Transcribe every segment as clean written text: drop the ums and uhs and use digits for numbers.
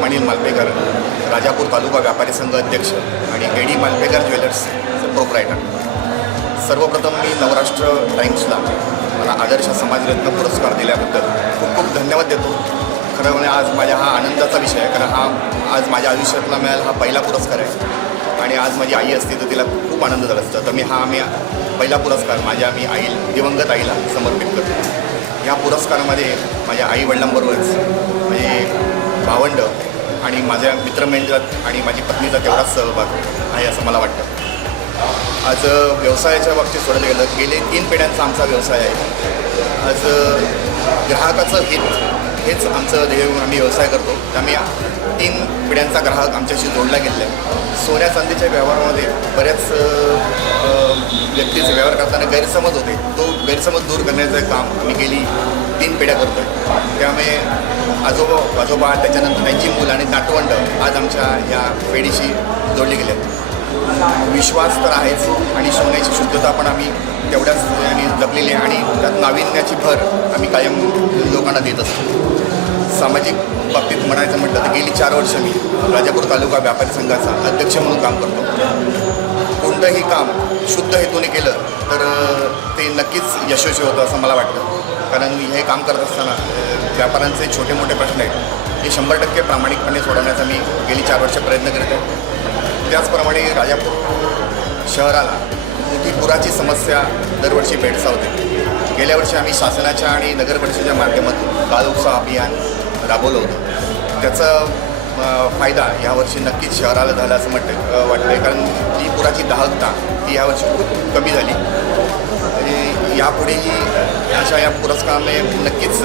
प्रेम अनिल मालपेकर, राजापूर तालुका व्यापारी संघ अध्यक्ष आणि एडी मालपेकर ज्वेलर्सचे प्रोप्रायटर. सर्वप्रथम मी नवराष्ट्र टाइम्सला मला आदर्श समाजरत्न पुरस्कार दिल्याबद्दल खूप खूप धन्यवाद देतो. खरं म्हणजे आज माझ्या हा आनंदाचा विषय आहे, कारण हा आज माझ्या आयुष्यातला मिळाला हा पहिला पुरस्कार आहे. आणि आज माझी आई असती तर तिला खूप आनंद झाला असता. तर मी पहिला पुरस्कार मी दिवंगत आईला समर्पित करतो. या पुरस्कारामध्ये माझ्या आईवडिलांबरोबरच म्हणजे भावंड आणि माझ्या मित्रमंडळात आणि माझी पत्नीचा तेवढाच सहभाग आहे असं मला वाटतं. आज व्यवसायाच्या बाबतीत सोडायला गेलं गेले 3 पिढ्यांचा आमचा व्यवसाय आहे. आज ग्राहकाचं हित हेच आमचं ध्येय म्हणून आम्ही व्यवसाय करतो. त्यामुळे 3 पिढ्यांचा ग्राहक आमच्याशी जोडला गेला आहे. सोन्या चांदीच्या व्यवहारामध्ये बऱ्याच व्यक्तीचे व्यवहार करताना गैरसमज होते. तो गैरसमज दूर करण्याचं काम आम्ही गेली 3 पिढ्या करतो आहे. त्यामुळे आजोबा त्याच्यानंतर त्यांची मुलं आणि नातवंड आज आमच्या या पिढीशी जोडले गेले आहेत. विश्वास तर आहेच आणि सोन्याची शुद्धता पण आम्ही तेवढ्याच आणि जपलेली आहे आणि त्यात नाविन्याची भर आम्ही कायम लोकांना देत असतो. सामाजिक बाबतीत म्हणायचं म्हटलं तर गेली 4 वर्ष मी राजापूर तालुका व्यापारी संघाचा अध्यक्ष म्हणून काम करतो. कोणतंही काम शुद्ध हेतूने केलं तर ते नक्कीच यशस्वी होतं असं मला वाटतं. कारण हे काम करत असताना व्यापाऱ्यांचे छोटे मोठे प्रश्न आहेत हे 100% प्रामाणिकपणे सोडवण्याचा मी गेली 4 वर्ष प्रयत्न करत आहे. त्याचप्रमाणे राजापूर शहराला मोठी पुराची समस्या दरवर्षी भेडसावते. गेल्या वर्षी आम्ही शासनाच्या आणि नगर परिषदेच्या माध्यमातून काल उपसा अभियान राबवलं होतं. त्याचा फायदा यावर्षी नक्कीच शहराला झाला असं वाटतं आहे. कारण ही पुराची दाहकता ही यावर्षी खूप कमी झाली. यापुढेही या पुरस्काराने नक्कीच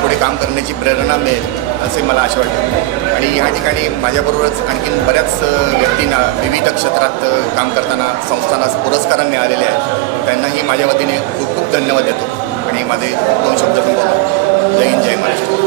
पुढे काम करण्याची प्रेरणा मिळेल असे मला आशा वाटते. आणि ह्या ठिकाणी माझ्याबरोबरच आणखीन बऱ्याच व्यक्तींना विविध क्षेत्रात काम करताना संस्थांना पुरस्कार मिळालेले आहेत. त्यांनाही माझ्या वतीने खूप खूप धन्यवाद देतो आणि माझे 2 शब्द संपवतो. जय हिंद, जय महाराष्ट्र.